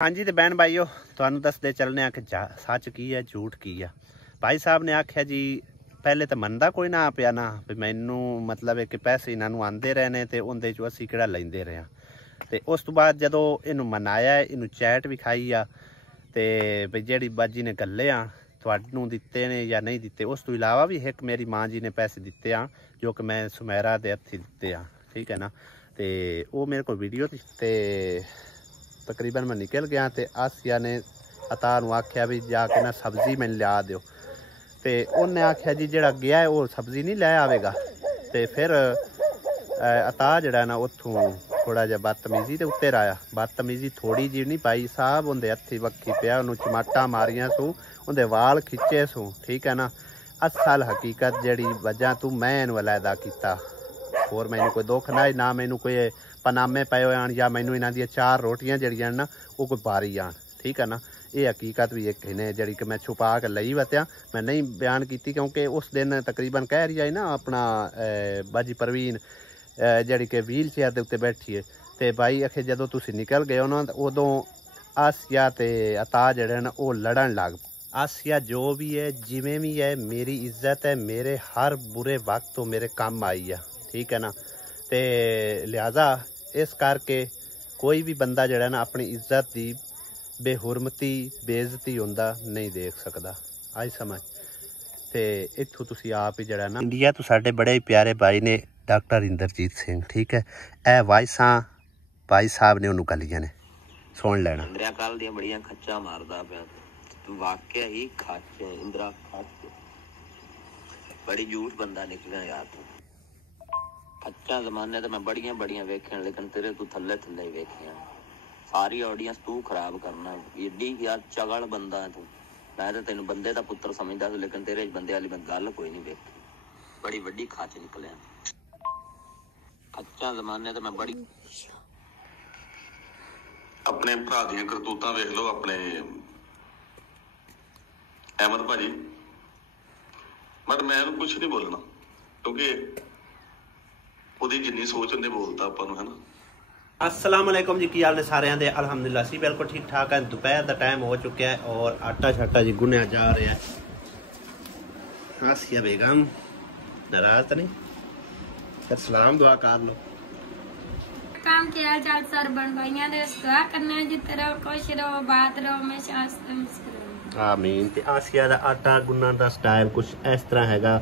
हाँ जी तो बहन भाईओ तुहानू दसदे चलने कि सच की है झूठ की है। भाई साहब ने आख्या जी पहले तो मनता कोई ना पिया ना भी मैनू मतलब कि पैसे इन्हों आते रहे ने तो उनके चो असी किहड़ा लेंदे रहे तो उस तो बाद जदों इनू मनाया इनू चैट भी खाई आ तो भी जिहड़ी बाजी ने गल्ले आ तुहानू दिते ने या नहीं दिते। उस तो इलावा भी एक मेरी माँ जी ने पैसे दिते आ जो कि मैं सुमेरा दे हत्थी दिते आ, ठीक है ना। तो वो मेरे को वीडियो ते तकरीबन मैं निकल गया तो आसिया ने अता आख्या भी जाके ना सब्जी मैंने लिया दो तो उन्हें आख्या जी जड़ा गया है वो सब्जी नहीं लै आवेगा। तो फिर अता जड़ा ना उतों थोड़ा जहा बदतमीजी तो उत्ते आया। बदतमीजी थोड़ी जी नहीं पाई साहब उनके हथी वक्खी पिया उन्होंने चमाटा मारिया सू उनके वाल खिंचे सू, ठीक है ना। असल हकीकत जड़ी वजह तू मैं इन अलहदा किया होर मैनू कोई दुख ना मैनू कोई पनामे पे आन या मैनू इन्हों दी 4 रोटियां जड़ियां ना वो कोई बारी आन, ठीक है ना। ये हकीकत भी एक ने जी कि मैं छुपा के लई वत्या मैं नहीं बयान की क्योंकि उस दिन तकरीबन कह रही आई ना अपना बाजी परवीन जी कि व्हील चेयर के उत्ते बैठी है तो भाई आखे जदों तुसीं निकल गए हो ना उदों आसिया ते अता जड़े ना वो लड़न लग। आसिया जो भी है जिमें भी है मेरी इज्जत है, मेरे हर बुरे वक्त तो मेरे काम आई है, ठीक है ना। तो लिहाजा इस करके कोई भी बंदा जड़ा ना अपनी इज्जत की बेहुरमती बेइज्जती होंदा नहीं देख सकता। आई समझ तो इत्थों तुसी आप ही जड़ा ना इंडिया तो साडे बड़े ही प्यारे भाई ने डॉक्टर इंद्रजीत सिंह, ठीक है। ए वाइसा भाई साहब ने उन्होंने गलियां ने सुन लेना। इंदिरा कल दी बड़ियां खच्चा मारदा पिया तू वाकई ही खच इंदिरा खच बड़ी झूठ बंदा निकलिया यार तू। खच्चा जमाने तो मैं बड़ियां वेखियां लेकिन तेरे तू थल्ले थल्ले ही वेखियां। सारी ऑडियंस तू खराब करना एडी यार चगल बंदा है तू। मैं तो तेन बंदे का पुत्र समझदा लेकिन तेरे बंदे वाली मैं गल कोई नहीं वेखी। बड़ी वड्डी खच निकलिया खच्चा जमाने तो मैं बड़ी अपने भरा दी करतूतां वेख लो अपने अहमद भाजी बट मैं कुछ नहीं बोलना क्योंकि ਉਹਦੀ ਜਿੰਨੀ ਸੋਚ ਉਹਨੇ ਬੋਲਤਾ ਆਪਾਂ ਨੂੰ है ना। अस्सलाम वालेकुम जी की हाल ने सारे दे अल्हम्दुलिल्लाह सी बिल्कुल ठीक ठाक है। दोपहर का टाइम हो चुका है और आटा शाटा जी गुनिया जा रहा है। आसिया बेगम नाराज तो नहीं फिर सलाम दुआ कर लो। काम के हाल चाल सर बन भाइयां दे दुआ करने जिते रहो खुश रहो बात रहो हमेशा हंसते मुस्कुराते आमीन। ते आसिया दा आटा गुन्नण दा स्टाइल कुछ इस तरह हैगा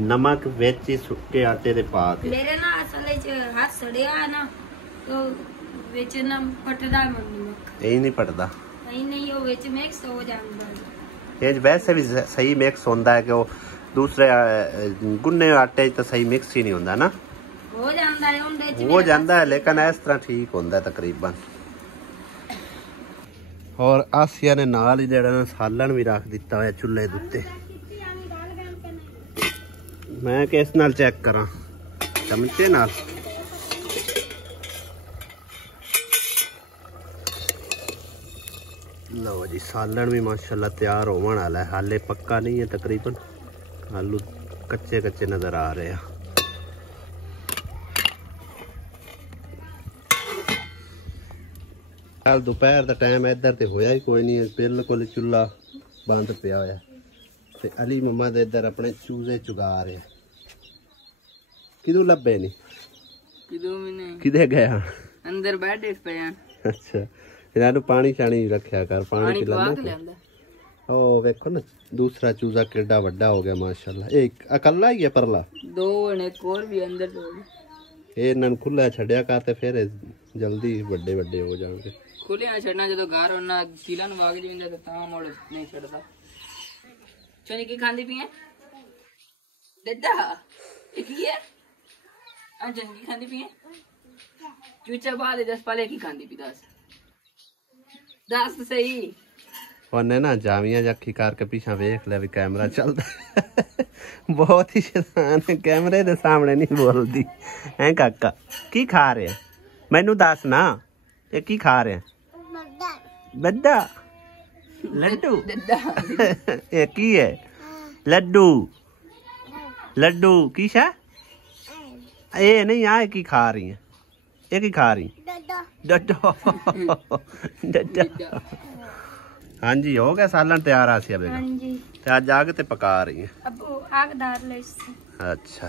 नमक विच ही सुक्के आटे दे पा के मेरे ना असल च हाथ सड़िया ना तो विच ना फटदा नमक यही नहीं पटदा नहीं वो विच मिक्स हो जांदा ये वैसे भी सही मिक्स होंदा है कि वो दूसरे गुन्ने आटे तो सही मिक्स ही नहीं होंदा ना हो जांदा है उनदे हो जाता है लेकिन इस तरह ठीक होंदा है तकरीबन। और आसिया ने नाल ही जेड़ा सालन भी रख दिता है चुल्हे दे उत्ते। मैं किस नाल चेक करा चमचे नाल लो जी सालन भी माशाल्लाह तैयार होने वाला है। हाले पक्का नहीं है तकरीबन आलू कच्चे कच्चे नजर आ रहे हैं। कल दोपहर का टाइम इधर तो होया ही कोई नहीं बिल्कुल चूल्हा बंद पिया होया ते अली मम्मा दे इधर अपने चूजे चुगा रहे किदू लब्बे नहीं किदू भी नहीं किदे गया अंदर बैठे पे अच्छा इन्हां पानी शानी रखा कर पानी पिलाना। ओ देखो ना दूसरा चूजा केड़ा वड्डा हो गया माशाल्लाह। एक अकल्ला ही है परला दो ने एक और भी अंदर ये इन्हां खुला छड्या कर ते फिर जल्दी बड़े बड़े हो जाएंगे। खुलिया छड़ना जो घर होना तिला नु वाग जिंदा तो ता मोड़ नहीं छड़दा। चोनी की खांदी पी है दद्दा एक ही है अंजन की खांदी पी है चूचा बाले 10 पाले की खांदी पी 10 सही ਉਹਨੇ ना जामिया जखी करके पीछा वेख लिया भी कैमरा चलता बहुत ही शैतान है कैमरे दे सामने नहीं बोलती है। काका की खा रहे मैनू दस ना ये की खा रहे बद्दा लड्डू ये की है लड्डू लड्डू की शा ये नहीं आए की खा रही है ये की खा रही ਡੱਡੋ ਡੱਡਾ। ਹਾਂਜੀ ਹੋ ਗਿਆ ਸਾਲਨ ਤਿਆਰ ਆਸਿਆ ਬੇਗਮ। ਹਾਂਜੀ ਤੇ ਅੱਜ ਆਗ ਤੇ ਪਕਾ ਰਹੀ ਹੈ। अब आग डाल लो इससे। अच्छा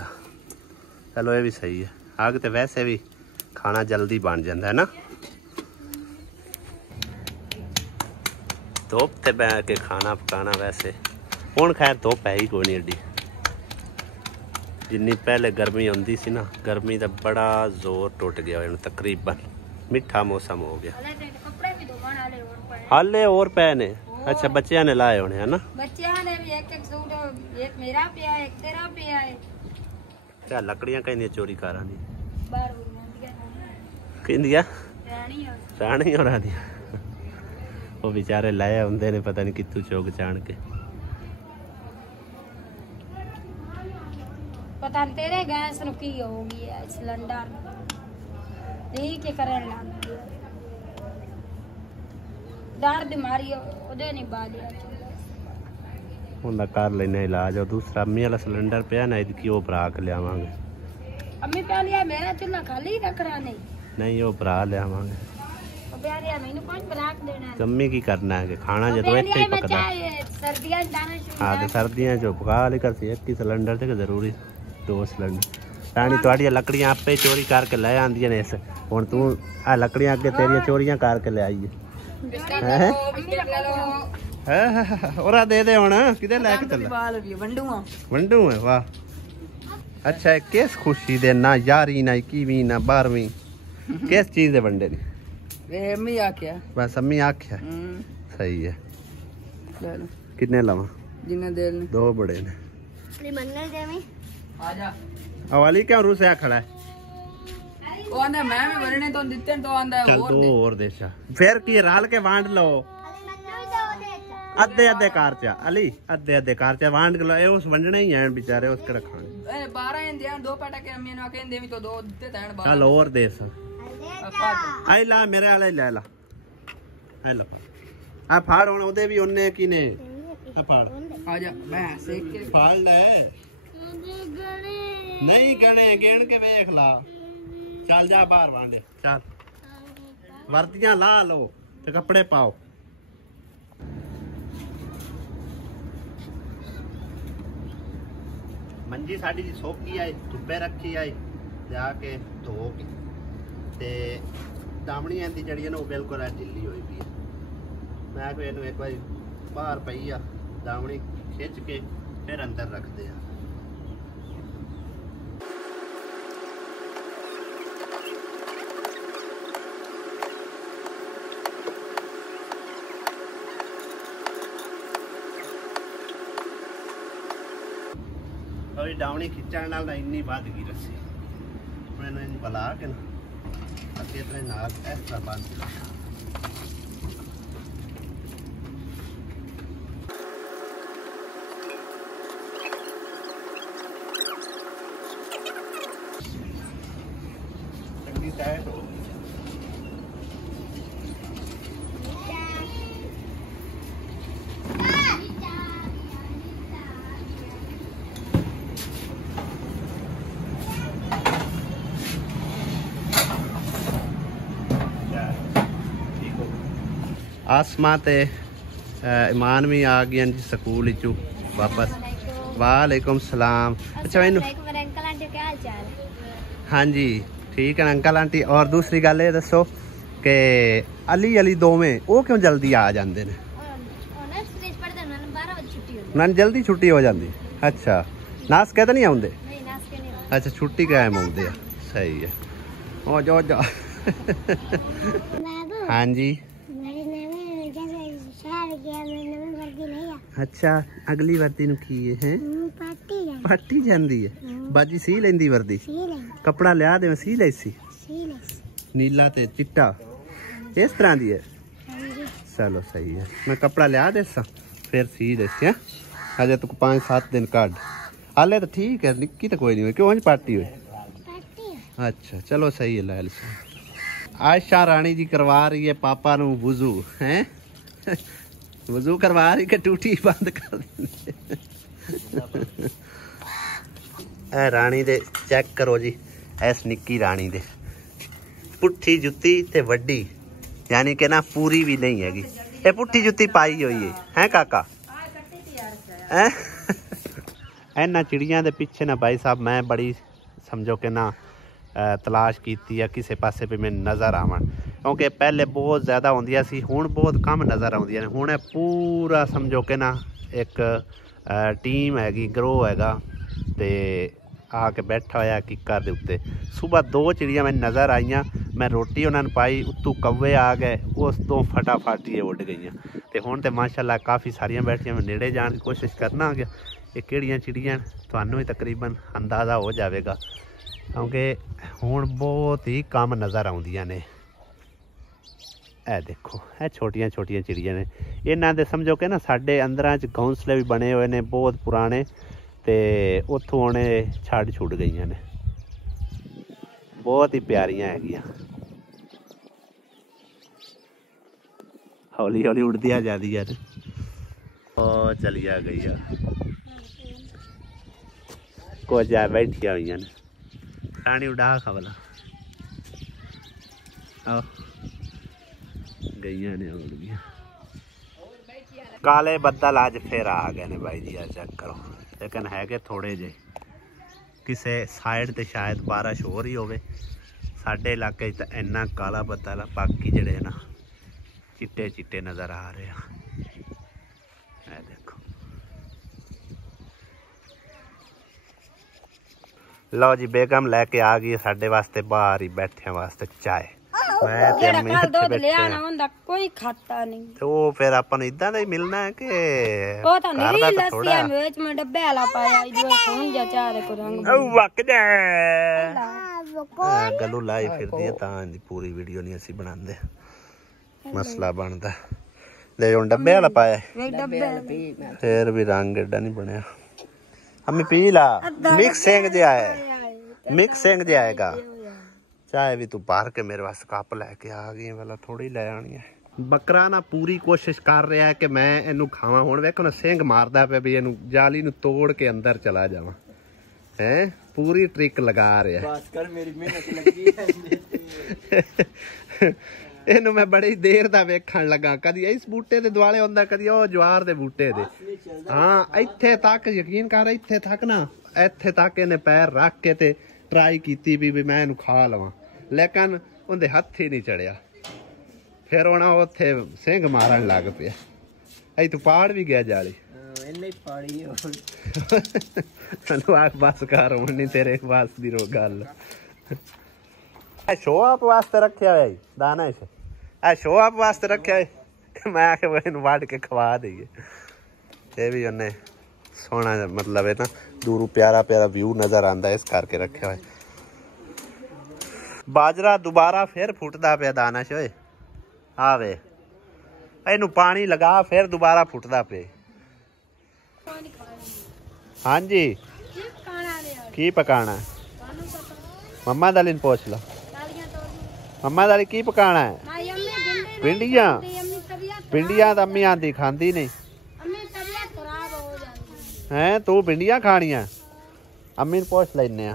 चलो ये भी सही है। आग तो वैसे भी खाना जल्दी बन जाता है ना। धुप ते बह के खाना पकाना वैसे हुण खैर धुप है ही कोई नहीं एडी जिन्नी पहले गर्मी आती सी ना। गर्मी का बड़ा जोर टुट गया तकरीबन। मिठा मौसम हो गया। कपड़े भी धोने वाले और पड़े हाले और पे ने। अच्छा बच्चियां ने लाए होने है ना। बच्चियां ने भी एक एक सूट, एक मेरा पे है एक तेरा पे है। क्या लकड़ियां कहीं चोरी कर आनी बाहर कहंदिया रानी और रानी और आदि वो बेचारे लाए होंगे ने पता नहीं कितों चौक चाण के। पता नहीं तेरे गैस नु की हो गई है सिलेंडर यही के करन लग गई दार बीमारी ओदे नहीं बालिया उनका कर लेना इलाज। और दूसरा अम्मी वाला सिलेंडर पे ना इसकी वो भरा के लियावांगे। अम्मी पे लिया मेरा चूल्हा खाली रखना नहीं वो भरा लियावांगे। प्यारिया मैंने कौन बना के देना है। अम्मी की करना है कि खाना जो तो इतने ही पकड़ा। सर्दियां जाना शुरू हाँ तो सर्दियां जो पका ले कर एक ही सिलेंडर थे जरूरी 2 सिलेंडर। रानी थोड़ी लकड़ियां आपे चोरी करके ले आंदियां ने इस हुण तू आ लकड़ियां अगे तेरियां चोरियां करके ले आई है। और दे दे हुण किदे लेके चला वंडू है। वाह अच्छा किस खुशी दे ना यारी ना 21वीं ना 12वीं किस चीज दे वंडे ने अम्मी आख्या बस अम्मी आख्या सही है। कितने लवा जिन्ने देर ने 2 बड़े ने मंगल देवी आजा हवाली क्यों रूसया खड़ा है। वो आंदा मैं भी भरने तो दित्ते तो आंदा चल और 2 और देशा फिर की राल के वांड लो अद्धे अद्धे कार चा अली अद्धे कार चा वांड के लो ए उस वंडने ही हैं बेचारे उसके रखाने। ए 12 इंदिया 2 पटा के अम्मी ने आके देवी तो 2 दित्ते तैन 12। चल और देश आई ला मेरे वाले ले ला हेलो आ फाड़ होने ओदे भी ओने की ने आ फाड़ आजा मैं सेक के फाड़ ले नहीं गणे गेण के वेख ला। चल जा बाहर वांडे चल वर्दियां ला लो ते कपड़े पाओ। मंजी साडी दी सोकी आई धुप्पे रखी आई जाके धो के ते दामणियां दी जड़ी है ना बिल्कुल ढिल्ली होई पई मैं कोई इनू एक बार बाहर पई आ दामणी खिंच के फिर अंदर रख दे। अभी डावनी खिंचण नाल ना इन्नी वध गई रस्सी मैंने बला के ना अगे इतने नाल इस तरह बंद चंगी टाइट हो आसमां ते ईमान भी आ गया जी स्कूल चू वापस। वालेकुम सलाम। अच्छा मैनू अंकल आंटी क्या हाल चाल है। हाँ जी ठीक है अंकल आंटी। और दूसरी गल ये दसो कि अली अली दोवें वो क्यों जल्दी आ जाते हैं। उन्होंने जल्दी छुट्टी हो जाती। अच्छा नासके तो नहीं आते। अच्छा छुट्टी कायम आते हैं सही है। ओ जाओ जाओ हाँ जी अच्छा अगली वर्दी नु की है पाटी जांदी है बाजी सी लेंदी वर्दी कपड़ा लिया दे सी लैसी नीला ते चिट्टा इस तरह दी है। चलो सही है मैं कपड़ा लिया दे फिर सी देसी है। अजे तक 5-7 दिन काट हाले तो ठीक है निक्की तो कोई नहीं हुई क्यों पार्टी हुई। अच्छा चलो सही है लाल आयशा रानी जी करवा रही है पापा नु वुजू हैं वजू करवा रही के टूटी बंद कर रानी दे चेक करो जी इस निक्की रानी दे पुट्ठी जुत्ती ते वड्डी, यानी कि ना पूरी भी नहीं हैगी, ये पुट्ठी जुत्ती पाई हुई है काका हैं? इन्हां चिड़ियां दे पिछे ना भाई साहब मैं बड़ी समझो कि ना तलाश की या किसी पासे पे मैं नज़र आवन, क्योंकि पहले बहुत ज़्यादा होंदियां सी, हुण बहुत कम नज़र आउंदियां ने। हुण पूरा समझो कि ना एक टीम हैगी, ग्रोह हैगा ते आके बैठा होया किकर दे उत्ते। सुबह 2 चिड़ियां मैंने नज़र आईयां, मैं रोटी उन्होंने पाई, उत्तों कव्वे आ गए, उस तो फटाफट ही उड़ गईयां। ते हुण ते माशाअल्लाह काफ़ी सारियां बैठियां, मैं नेड़े जाने की कोशिश करना आ गया ये किहड़ियां चिड़ियां तुहानूं भी तकरीबन अंदाज़ा हो जाएगा, क्योंकि हुण बहुत ही कम नज़र आउंदियां ने। ए देखो ये छोटियां छोटियां चिड़ियां ने, इन्हां दे समझो कि ना साडे अंदरां च घोंसले भी बने हुए ने बहुत पुराने, ते उत्थों उन्हें छड़ छुड़ गईयां ने, बहुत ही प्यारियां हैगियां। हौली हौली उड़दियां जादियां ने, ओ चलिया गईयां, कुछ जा बैठिया हुई ने, टाणी उड़ा खबला गईयां ने उड़ गई। काले बदल अज फिर आ गए ने भाई जी, चेक करो, लेकिन है कि थोड़े जे किसी साइड ते शायद बारिश हो रही होवे, साडे इलाके तो इन्ना काला बदल है, बाकी जड़े ना चिट्टे चिट्टे नज़र आ रहे हैं। देखो लो जी, बेगम लैके आ गई साडे वास्ते बाहर ही बैठे वास्ते चाय, कोई खाता नहीं, तो फिर अपन इदा ही मिलना है कि वो तो नहीं लस्सी में में डब्बे वाला पाया जो खून जा चारे को रंग गलू लाई फिर दी तां दी पूरी वीडियो नहीं असी बनांदे, मसला बनदा। ले हुन डब्बे वाला पाया फिर भी रंग एडा नहीं बनया। हमें पी ला, मिक्सिंग जे आया, मिक्सिंग जे आएगा। चाय भी तू बाहर के मेरे वास्ते कप लैके आ गई, वाला थोड़ी ले आनी है। बकरा ना पूरी कोशिश कर रहा है कि मैं इनू खावा, हुण वेखो ना सिंग मारदा पे भी इनू जाली नू तोड़ के अंदर चला जावां, हैं पूरी ट्रिक लगा रहा है। बस कर, मेरी मेहनत लगी है। इनू मैं बड़ी देर दा वेखण लगा, कदी इस बूटे दे दुआले हुंदा, कदी ओ ज्वार दे बूटे दे। हाँ इत्थे तक यकीन कर, इत्थे तक ना, इत्थे तक इन्हें पैर रख के ते ट्राई कीती भी मैं इनू खा लवां, लेकिन उनके हथ ही नहीं चढ़िया। फिर उन्हें उत्थे सिंग मारन लग पिया, अई तू पाड़ भी गया जाली बस कर, हुण नहीं तेरे बस दी रो गल। शो अप वास्ते रखा है दाना, इस शो अप वास्ते रखा है, मैं आखे इनू वड के खवा दईए। ये भी उन्हें सोहना मतलब है ना, दूरों प्यारा प्यारा व्यू नजर आता है, इस करके रखा है। बाजरा दोबारा फिर फुटदा पे दाना शोए आवे, इनू पानी लगा फिर दोबारा फुटदा पे। हाँ जी की पकाना है? मम्मा दाली पूछ लो, मम्मा दाली की पकाना है? भिंडियां, भिंडियां तो अम्मी आंदी खांदी नहीं हैं, तू भिंडियां खानियां? अम्मी ने पूछ लेने।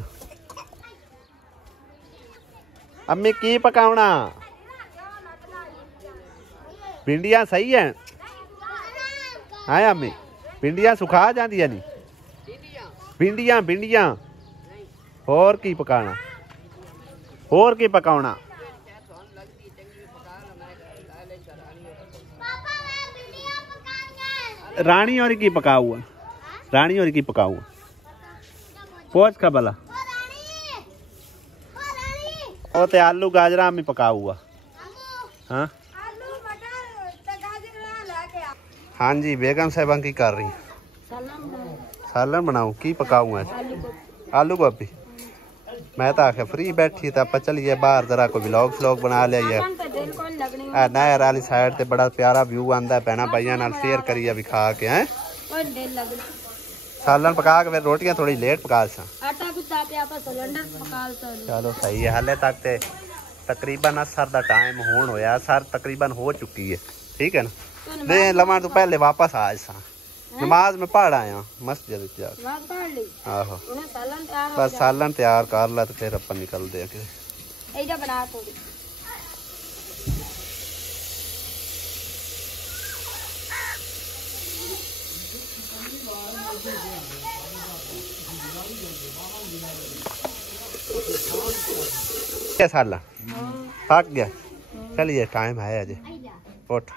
अम्मी की पकाउना? भिंडियां सही है? हाँ अम्मी, भिंडियां सुखा जांदियां नहीं? भिंडियां भिंडियां होर की पकाना, होर की पकाउना? रानी और की पकाऊ, रानी और की पकाऊ पोच का भला, ओ ते आलू गाजरा में पका हुआ। हाँ हाँ जी, बेगम साहबा की कर रही? सालन बनाऊं, की पकाऊंगा? आलू गोभी। मैं तो आखे फ्री बैठी तो आप चलिए बाहर जरा कोई व्लॉग श्लॉग बना लिया। नहर वाली साइड ते बड़ा प्यारा व्यू आंदा, भैना भाइयों नाल शेयर करिए भी खा के। हैं सालन पका के फिर रोटियां थोड़ी लेट पका सा। चलो सही है, हाले तक ते तकरीबन असर दा टाइम होन होया, असर तकरीबन हो चुकी है, ठीक है ना? दे लवां तो पहले वापस आ सा, नमाज में पढ़ आया मस्जिद जाके। आहो बस सालन तैयार कर ला तो फिर अपन निकल दे। क्या साला थक गया? चलिए टाइम है अजे उठ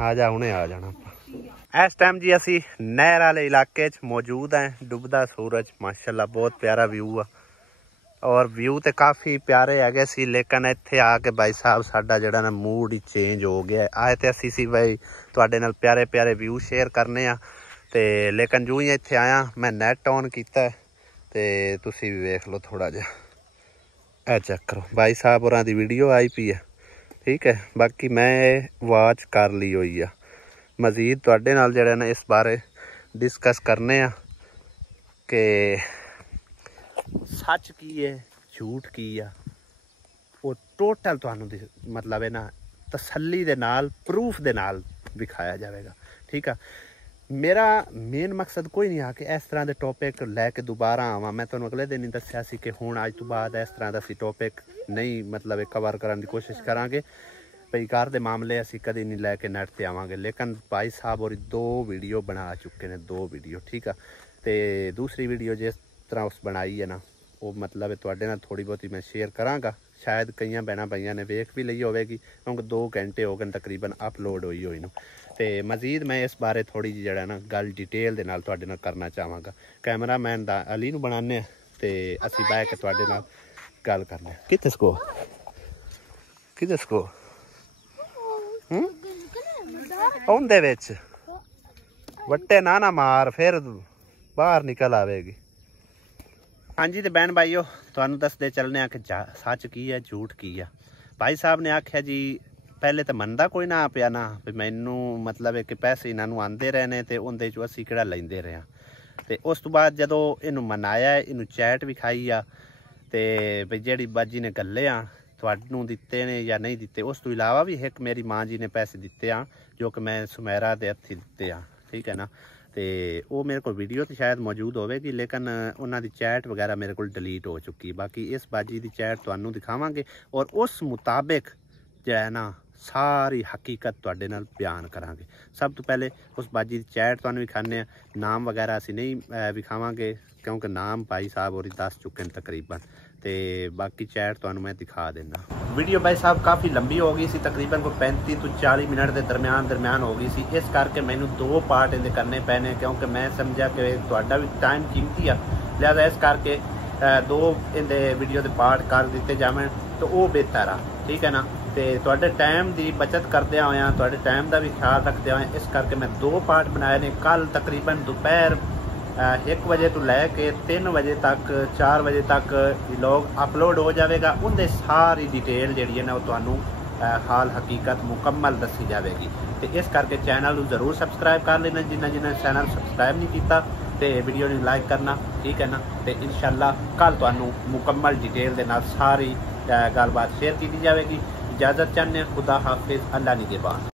आ जा हुणे आ जाना। इस टाइम जी असी नहर वाले इलाके च मौजूद हैं। डुबदा सूरज माशाल्लाह बहुत प्यारा व्यू आ और व्यू तो काफ़ी प्यारे है सी, लेकिन इत्थे आके भाई साहब साडा जिहड़ा ना मूड ही चेंज हो गया। आए तो असी सी भाई तुहाडे नाल प्यारे प्यारे व्यू शेयर करने आ ते लेकिन जूं ही इत्थे आया मैं नैट ऑन कीता ते तुसी भी वेख लो थोड़ा जिहा। चेक करो भाई साहब होरां दी वीडियो आई पई है, ठीक है। बाकी मैं वाच कर ली हुई आ, मजीद तुहाडे नाल जिहड़ा ना इस बारे डिस्कस करने आ कि सच की है झूठ की आ, वो टोटल तुहानू मतलब है ना तसल्ली दे नाल प्रूफ दे नाल दिखाया जाएगा, ठीक है। मेरा मेन मकसद कोई नहीं आ कि इस तरह के टॉपिक लैके दोबारा आवा। मैं तुहानू अगले दिन ही दस्सिया सी कि हुण अज तो बाद इस तरह का असी टॉपिक नहीं मतलब कवर करने की कोशिश करांगे। भाई घर के मामले असी कभी नहीं लैके नैट ते आवांगे, लेकिन भाई साहब और 2 वीडियो बना चुके ने, 2 वीडियो, ठीक है। तो दूसरी वीडियो जिस तरह उस बनाई है ना वो मतलब तुहाडे नाल थोड़ी बहुती मैं शेयर करांगा। शायद कई बहना भाइयों ने वेख भी ली होगी क्योंकि 2 घंटे हो गए तकरीबन अपलोड हुई हुई नूं। ते मजीद मैं इस बारे थोड़ी जी जड़ा ना गल डिटेल दे नाल तुहाडे नाल करना चाहांगा। कैमरामैन दा अली नूं बनाने ते असी बैठ के तुहाडे नाल गल करने। कित्थे सको औंदे विच वट्टे ना मार फिर बाहर निकल आवेगी। हाँ जी, तो बहन भाईओ तुहानू दसदे चलने कि सच की है झूठ की है। भाई साहब ने आख्या जी पहले तो मनदा कोई ना पिया ना भी मैनू मतलब है कि पैसे इन्हों आते रहे ने तो उनके चो असी किहड़ा लैंदे रहे हैं। तो उस तो बाद जदों इनू मनाया इनू चैट विखाई आ ते भी जिहड़ी बाजी ने गल्ले आ तुहानू दिते ने या नहीं दिते। उस तो इलावा भी एक मेरी माँ जी ने पैसे दिते आ जो कि मैं सुमेरा दे हत्थी दिते आ, ठीक है ना। तो वो मेरे को वीडियो तो शायद मौजूद होगी लेकिन उन्होंने चैट वगैरह मेरे को डिलीट हो चुकी। बाकी इस बाजी की चैट तुहानू दिखावांगे और उस मुताबिक जो है ना सारी हकीकत तुहाडे नाल बयान करांगे। सब तो पहले उस बाजी की चैट तुहानू विखाने, नाम वगैरह असी नहीं विखावांगे क्योंकि नाम भाई साहब और 10 चुके हैं तकरीबन। तो बाकी चैट तुहानू मैं दिखा देना। वीडियो भाई साहब काफ़ी लंबी हो गई सी, तकरीबन कोई 35 तो 40 मिनट के दरम्यान हो गई सी। इस करके मैनू 2 पार्ट इहदे करने पैने क्योंकि मैं समझा कि तुहाडा भी टाइम कीमती आ, लिहाजा इस करके 2 इहदे वीडियो के पार्ट कर दिते जावन तो वो बेहतर आ, ठीक है ना। तो तुहाडे टाइम की बचत करदे होया तुहाडे टाइम का भी ख्याल रखते हुए इस करके मैं 2 पार्ट बनाए ने। कल तकरीबन दोपहर 1 बजे तो लैके 3 बजे तक 4 बजे तक व्लॉग अपलोड हो जाएगा। उनके सारी डिटेल जी है ना वो तुहानू हाल हकीकत मुकम्मल दसी जाएगी। तो इस करके चैनल को जरूर सबसक्राइब कर लेना जिन्हें चैनल सबसक्राइब नहीं किया, तो वीडियो को लाइक करना, ठीक है ना। तो इंशाल्लाह कल तुहानू मुकम्मल डिटेल के नाल सारी गलबात शेयर की जाएगी। इजाज़त चाहते, खुदा हाफिज़, अल्लाह निगहबान।